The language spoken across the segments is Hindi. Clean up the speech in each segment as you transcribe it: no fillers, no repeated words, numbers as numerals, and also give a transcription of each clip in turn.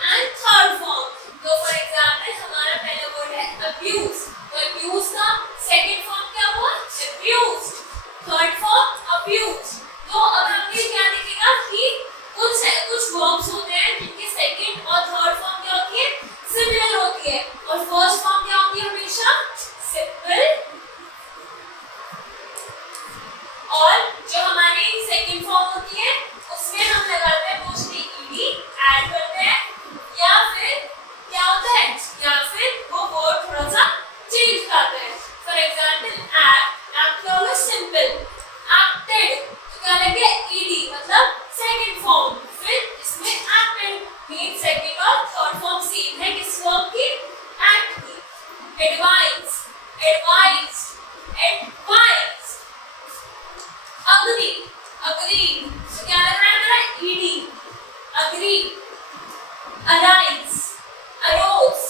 And third form. तो फॉर एग्जांपल हमारा पहला वर्ड है अब्यूज, तो अब्यूज का सेकंड फॉर्म क्या हुआ? अब्यूज। Third form abuse. तो अब हमने क्या दिखेगा कि कुछ वर्ब्स होते हैं जिनकी सेकंड और थर्ड फॉर्म क्या होती है? सिमिलर होती है, और फर्स्ट फॉर्म क्या होती है? हमेशा सिंपल। और जो हमारी सेकंड फॉर्म होती है उसमें हम लगाते हैं मोस्टली ईडी ऐड करते हैं, या फिर क्या होता है, या फिर वो वर्ड थोड़ा सा चेंज करते हैं। फॉर एग्जांपल एक्ट क्या होगा? सिंपल। एक्टेड तो क्या लगे? ईडी, मतलब सेकंड फॉर्म। फिर इसमें एक्टेड मीन सेकंड और थर्ड फॉर्म सेम है किस वर्ब की? एक्ट की। Advice, advised, advised. Agree, agreed तो क्या लग रहा है मेरा? ED. Agree. Arise, arose,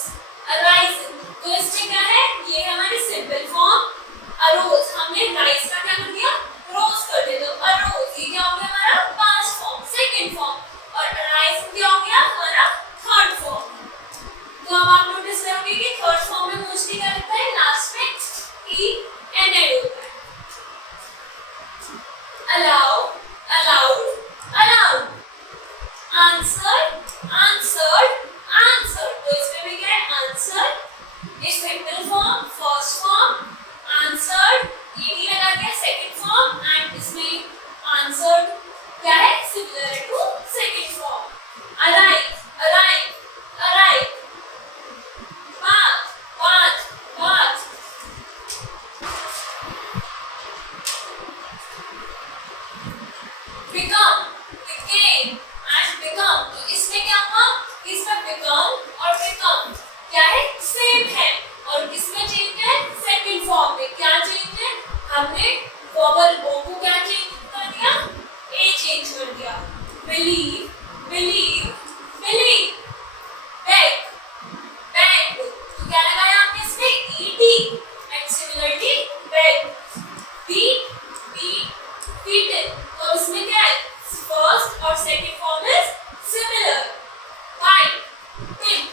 arisen तो इसमें क्या है? ये हमारी सिंपल फॉर्म। अरोज हमने राइज का क्या कर दिया? रोज कर दिया, तो अरोज ये क्या हो गया हमारा? Past form, second form. और अराइजन क्या हो गया? हमारा थर्ड फॉर्म। तो अब आप नोटिस करोगे कि थर्ड फॉर्म में मोस्टली क्या लगता है? लास्ट में ई एन एड होता है। allow, allowed, allowed, answer, answered, answered तो इसमें भी क्या है? answer इस simple form, first form, answered ED लगा दिया सेकंड फॉर्म, एंड इसमें answered क्या है? Similar to second form. arrive, arrive, arrive, bath, bath, bath, become, became and become तो इसमें क्या हुआ? इसमें become और become क्या है? सेम है, और किसमें चेंज है? सेकंड फॉर्म में। क्या चेंज है? हमने वोवल ओ को क्या चेंज कर दिया? ए चेंज कर दिया। believe, believe, believe, beg, beg तो क्या लगाया आपने इसमें? ed and similarly beg, beat, beat, beaten तो इसमें क्या है? फर्स्ट और second form is similar. Bite, bit,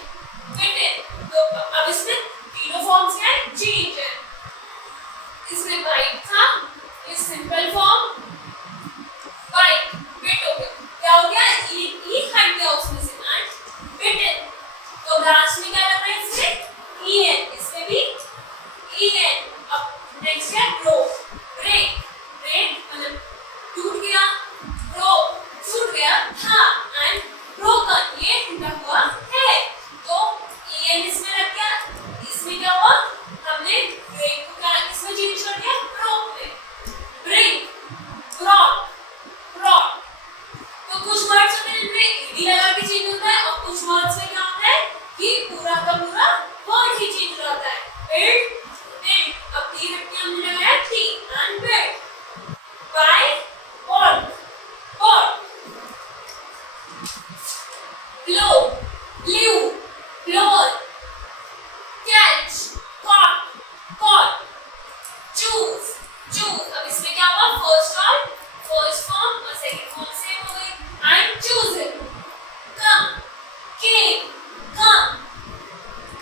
bitten तो अब इसमें तीनों फॉर्म्स क्या है? चेंज है। इसमें बाइट था, इस सिंपल फॉर्म, बाइट बिट हो गया, क्या हो गया? ई हट गया उसमें से, एंड बिटन तो लास्ट में क्या लग रहा है? इसमें ई एन, इसमें भी ई एन। अब नेक्स्ट है ग्रो, ब्रेक, ब्रेक मतलब टूट गया, ब्रोक टूट गया था, एंड ब्रोकन ये टूटा हुआ है, तो ईएन इसमें लग गया। इसमें क्या हुआ? हमने ब्रेक को क्या किसमें चेंज कर दिया? ब्रोक में। ब्रिंग, ब्रॉट, ब्रॉट तो कुछ वर्ड्स होते हैं जिनमें ईडी लगा के चेंज होता है, और कुछ वर्ड्स में क्या होता है कि पूरा का पूरा वर्ड ही चेंज हो जाता है। बिल्ड, बिल्ड अब टी हट के हमने लगाया T and build. Buy, bought, bought, blow, blew, blown, catch, caught, caught, choose, choose अब इसमें क्या हुआ? फर्स्ट फॉर्म और सेकंड फॉर्म सेम हो गई, and chosen, come, came, come,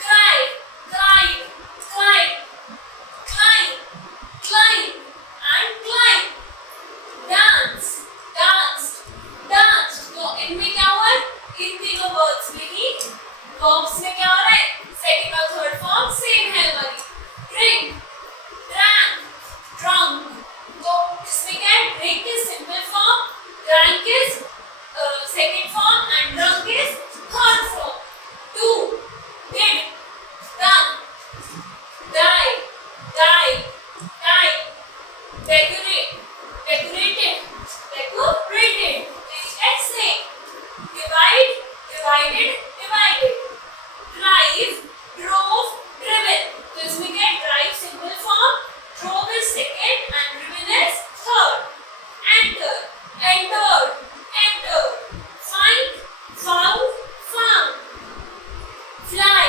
cry, cried, cried, climb, climb, and climb, dance, dance, dance तो इनमें क्या हुआ? इन तीनों वर्ड्स में ही वर्ब्स में क्या हो रहा है? सेकंड और थर्ड फॉर्म सेम है हमारी। ड्रिंक, ड्रैंक, ड्रंक तो इसमें क्या है? Drink is simple form, drank is second form, and drunk is third form. Do, did, done, die, die, die, decorate, decorated, decorated, essay, divide, divided, divided, drive, drove, driven तो इसमें क्या है? drive simple form, drove is second, and driven is third. Enter, entered, entered, find, found, found, fly,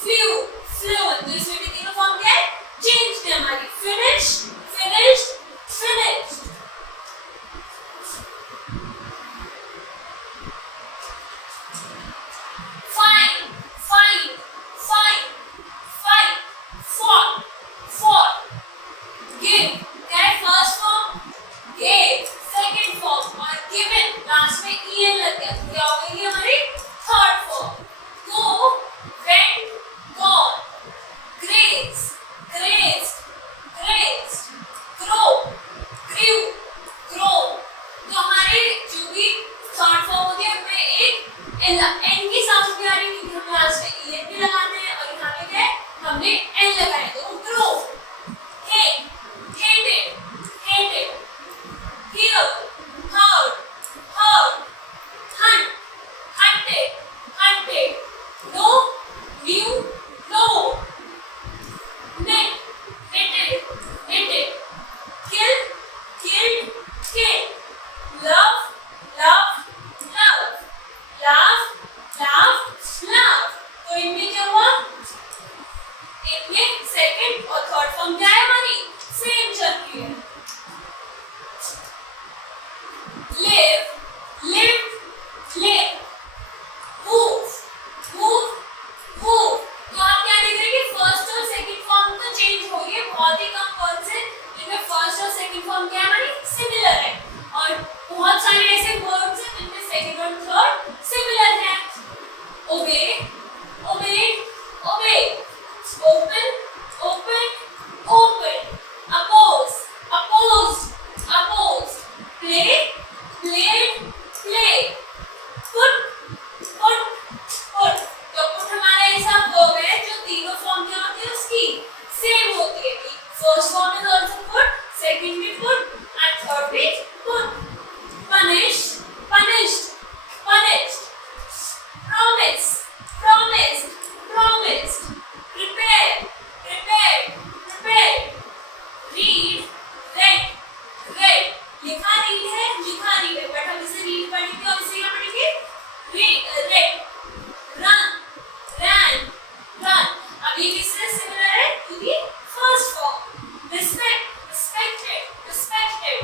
flew, flown तो इसमें भी तीनों फॉर्म क्या है? चेंज है हमारी। finish, finished, finished एन की साउंड भी आ रही है क्योंकि हम लास्ट में ई एन भी लगाते हैं और यहाँ पे क्या है हमने एन लगाया तो grow hate hated hated hear heard heard hunt hunted hunted know knew know knit knitted knitted kill killed killed love love love laugh laugh laugh तो इनमें क्या हुआ इनमें सेकंड और थर्ड फॉर्म क्या है हमारी सेम चल रही है live live live move move move तो आप क्या देख रहे हैं कि फर्स्ट और सेकंड फॉर्म तो चेंज हो गई बहुत ही कम कौन से जिनमें फर्स्ट और सेकंड फॉर्म क्या है हमारी सिमिलर है और बहुत सारे ऐसे वर्ड्स हैं जिनमें सेकंड और थर्ड सिमिलर है obey obey obey open open open oppose opposed opposed play played played put put put तो put हमारा ऐसा वर्ब है जो तीनों फॉर्म क्या होती है उसकी सेम होती है कि first form is also put second भी put and third भी put punish punished punished promise promised promised prepare prepared prepared read read read लिखा रीड है लिखा रीड है बट हम इसे रीड पढ़ेंगे और इसे क्या पढ़ेंगे read read run ran run अब ये किससे सिमिलर है to the first form respect respected respected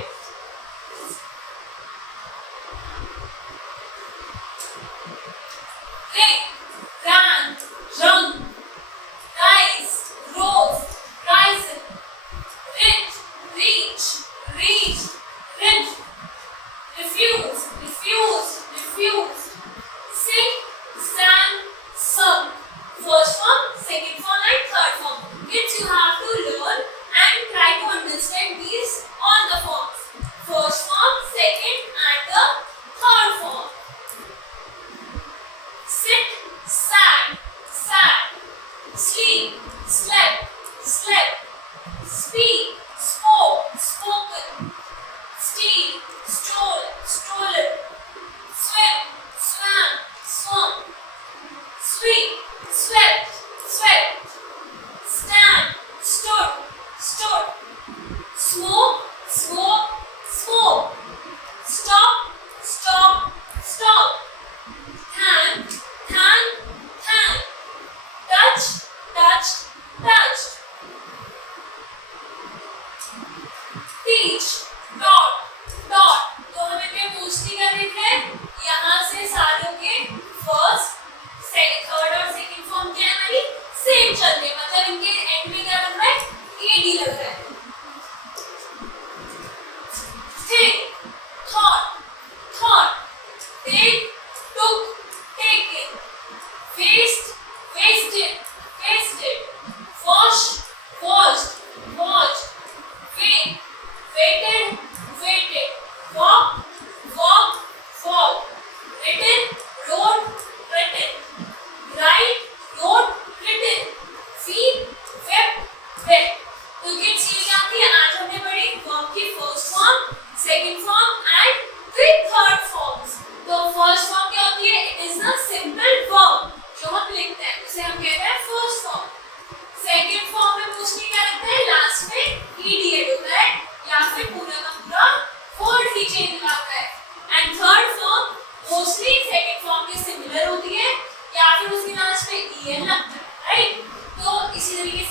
ring ran rung rise rose risen rich reach reached rich refuse refused refused sing sang sung first form second form and third form kids you have to learn and try to understand these all the forms first form second and the third form sit sat sat sleep slept slept speak spoke spoken steal stole stolen swim swam swum sweep swept swept stand stood stood smoke smoke smoke stop stop stop hand hand hand touch touch touched teach dot dot तो हमें क्या पूछती कर रहे थे यहाँ से सारों के फर्स्ट थर्ड और सेकंड फॉर्म क्या है हमारी सेम चल रही है मतलब इनके एंड में क्या लग रहा है एडी लग रहा है think thought thought take took taken waste wasted wasted wash washed washed wait waited waited walk walk walk written wrote written write wrote written weep wept wept तो ये चीज क्या थी आज हमने पढ़ी वर्ब की first form second form and फिर थर्ड फॉर्म्स तो फर्स्ट फॉर्म क्या होती है it is a simple verb जो हम लिखते हैं उसे हम कहते हैं फर्स्ट फॉर्म सेकंड फॉर्म में मोस्टली क्या लगता है लास्ट में ईडी ऐड होता है या फिर पूरा का पूरा वर्ड ही चेंज आता है and third form mostly second form के सिमिलर होती है या फिर उसके लास्ट में ईएन लगता है राइट तो इसी तरीके